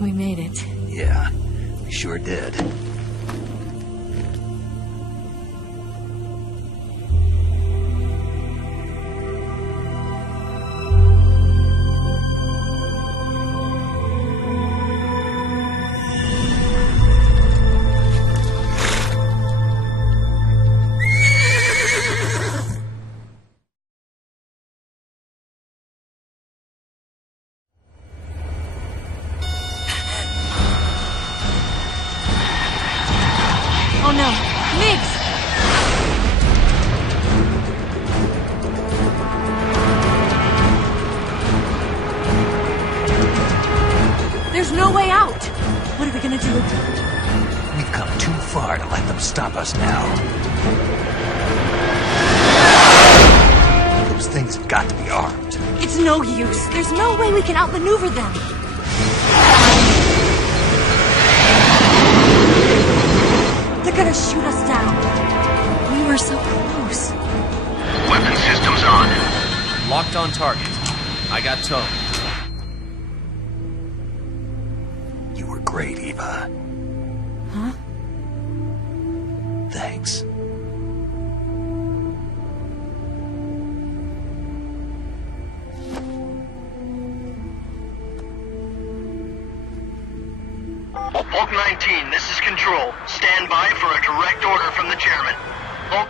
We made it. Yeah, we sure did. Oh no, Migs! There's no way out! What are we gonna do? We've come too far to let them stop us now. Those things have got to be armed. It's no use. There's no way we can outmaneuver them. They're gonna shoot us down. We were so close. Weapon systems on. Locked on target. I got towed. You were great, Eva. Huh? Thanks. Bulk 19, this is Control. Stand by for a direct order from the chairman. Bulk...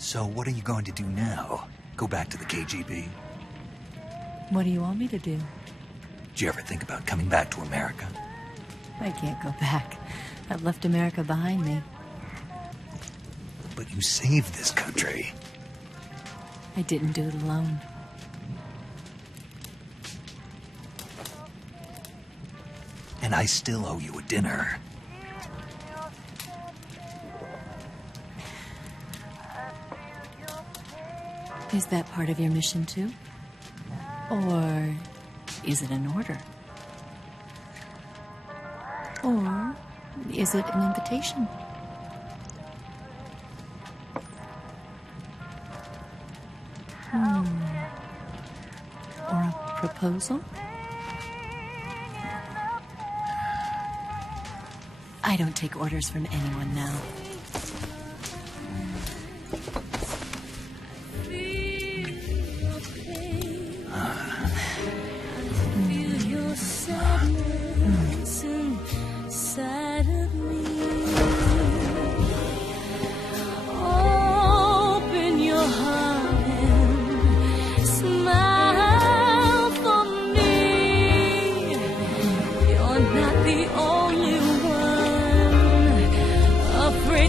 So what are you going to do now? Go back to the KGB? What do you want me to do? Did you ever think about coming back to America? I can't go back. I've left America behind me. But you saved this country. I didn't do it alone. And I still owe you a dinner. Is that part of your mission too? Or is it an order? Or is it an invitation? Or a proposal? I don't take orders from anyone now. Afraid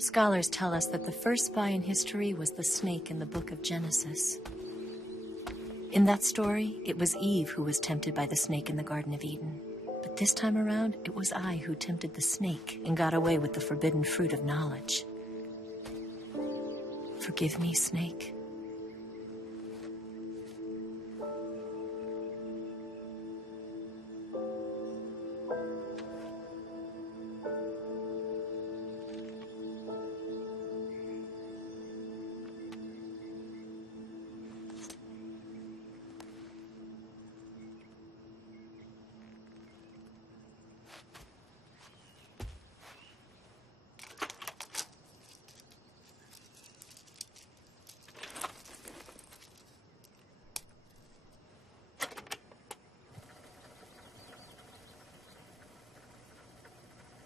Scholars tell us that the first spy in history was the snake in the book of Genesis. In that story, it was Eve who was tempted by the snake in the Garden of Eden. But this time around, it was I who tempted the snake and got away with the forbidden fruit of knowledge. Forgive me, Snake.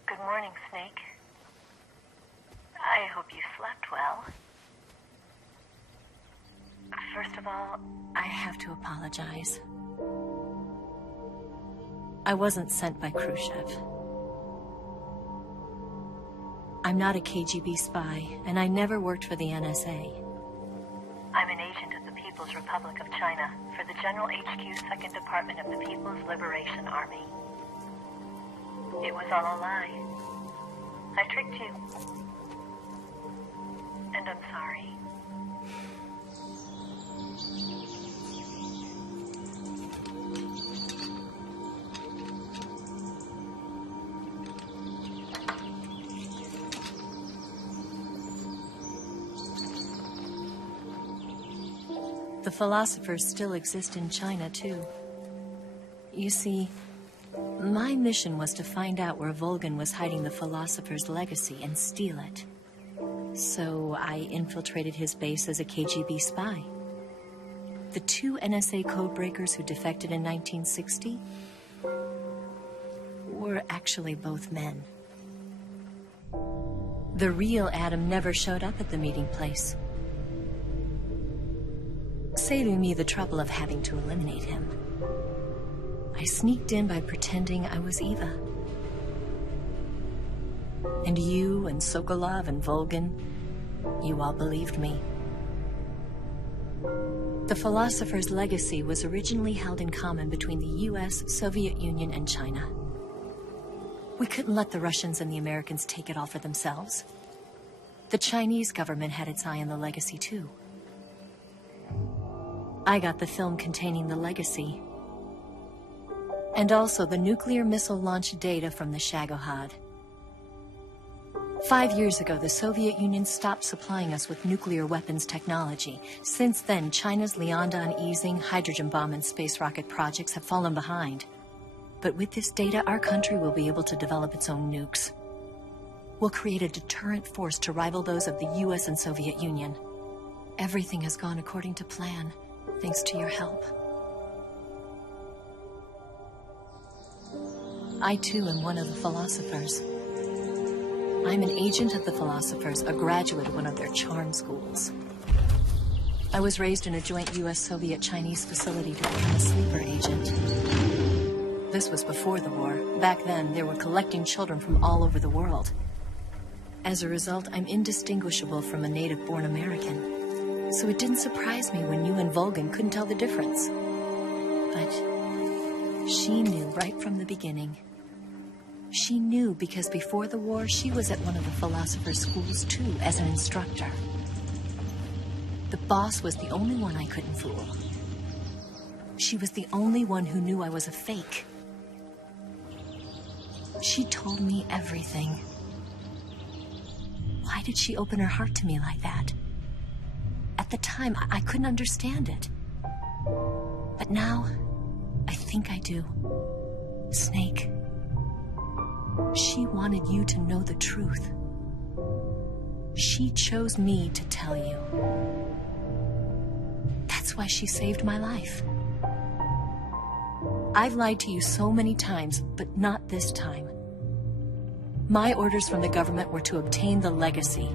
Good morning, Snake. I hope you slept well. First of all, I have to apologize. I wasn't sent by Khrushchev. I'm not a KGB spy, and I never worked for the NSA. I'm an agent of the People's Republic of China for the General HQ 2nd Department of the People's Liberation Army. It was all a lie. I tricked you. And I'm sorry. The philosophers still exist in China, too. You see, my mission was to find out where Volgin was hiding the philosopher's legacy and steal it. So I infiltrated his base as a KGB spy. The 2 NSA codebreakers who defected in 1960 were actually both men. The real Adam never showed up at the meeting place, saving me the trouble of having to eliminate him. I sneaked in by pretending I was Eva. And you and Sokolov and Volgin, you all believed me. The philosopher's legacy was originally held in common between the US, Soviet Union, and China. We couldn't let the Russians and the Americans take it all for themselves. The Chinese government had its eye on the legacy, too. I got the film containing the legacy, and also the nuclear missile launch data from the Shagohod. 5 years ago, the Soviet Union stopped supplying us with nuclear weapons technology. Since then, China's Liaodong easing, hydrogen bomb, and space rocket projects have fallen behind. But with this data, our country will be able to develop its own nukes. We'll create a deterrent force to rival those of the US and Soviet Union. Everything has gone according to plan, thanks to your help. I, too, am one of the philosophers. I'm an agent of the philosophers, a graduate of one of their charm schools. I was raised in a joint US-Soviet-Chinese facility to become a sleeper agent. This was before the war. Back then, they were collecting children from all over the world. As a result, I'm indistinguishable from a native-born American. So it didn't surprise me when you and Volgin couldn't tell the difference. But she knew right from the beginning. She knew because before the war, she was at one of the philosopher's schools too, as an instructor. The boss was the only one I couldn't fool. She was the only one who knew I was a fake. She told me everything. Why did she open her heart to me like that? At the time, I couldn't understand it. But now, I think I do. Snake. She wanted you to know the truth. She chose me to tell you. That's why she saved my life. I've lied to you so many times, but not this time. My orders from the government were to obtain the legacy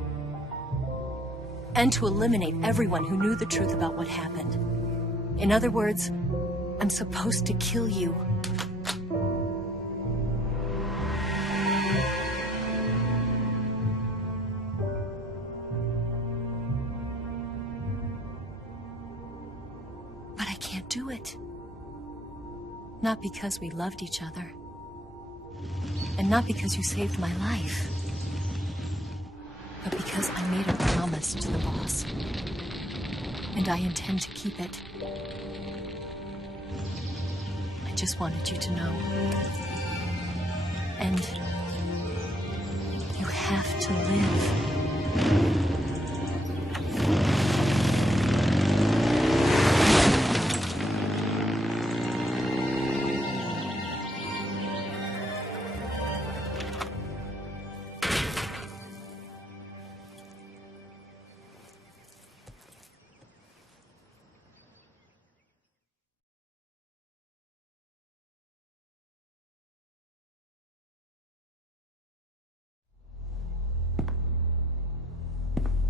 and to eliminate everyone who knew the truth about what happened. In other words, I'm supposed to kill you. do it. Not because we loved each other. And not because you saved my life. But because I made a promise to the boss. And I intend to keep it. I just wanted you to know. And you have to live.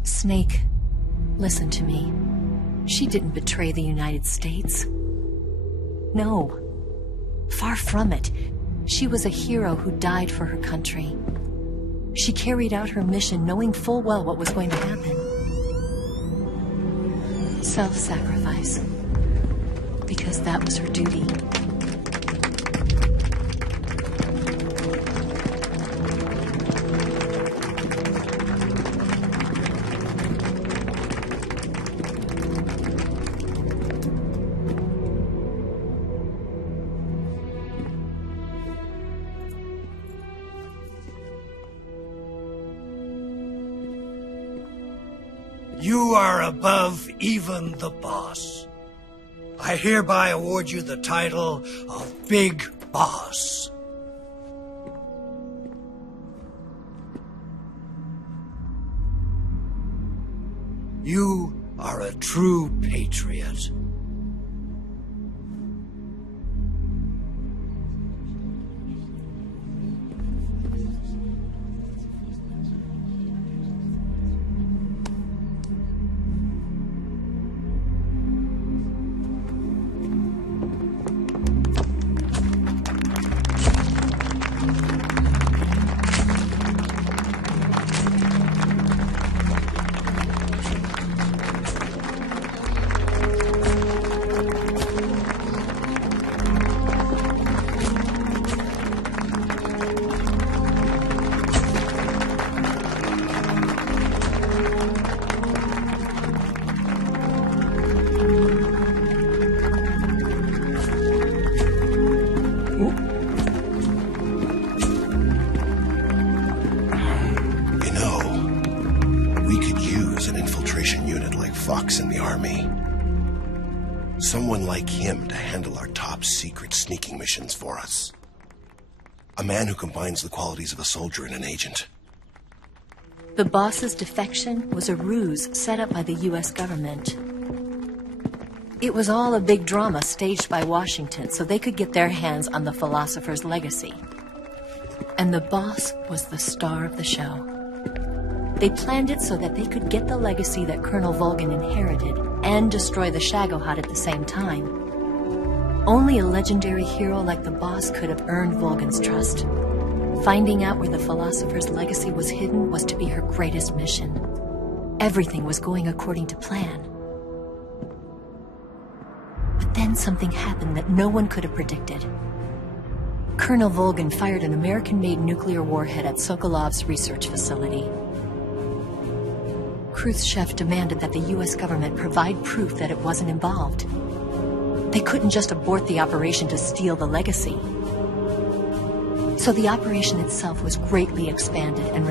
Snake, listen to me. She didn't betray the United States. No. Far from it. She was a hero who died for her country. She carried out her mission knowing full well what was going to happen. Self-sacrifice. Because that was her duty. You are above even the boss. I hereby award you the title of Big Boss. You are a true patriot. Fox in the army. Someone like him to handle our top secret sneaking missions for us. A man who combines the qualities of a soldier and an agent. The boss's defection was a ruse set up by the US government. It was all a big drama staged by Washington so they could get their hands on the philosopher's legacy. And the boss was the star of the show. They planned it so that they could get the legacy that Colonel Volgin inherited and destroy the Shagohod at the same time. Only a legendary hero like the boss could have earned Volgin's trust. Finding out where the philosopher's legacy was hidden was to be her greatest mission. Everything was going according to plan. But then something happened that no one could have predicted. Colonel Volgin fired an American-made nuclear warhead at Sokolov's research facility. Khrushchev demanded that the US government provide proof that it wasn't involved. They couldn't just abort the operation to steal the legacy. So the operation itself was greatly expanded and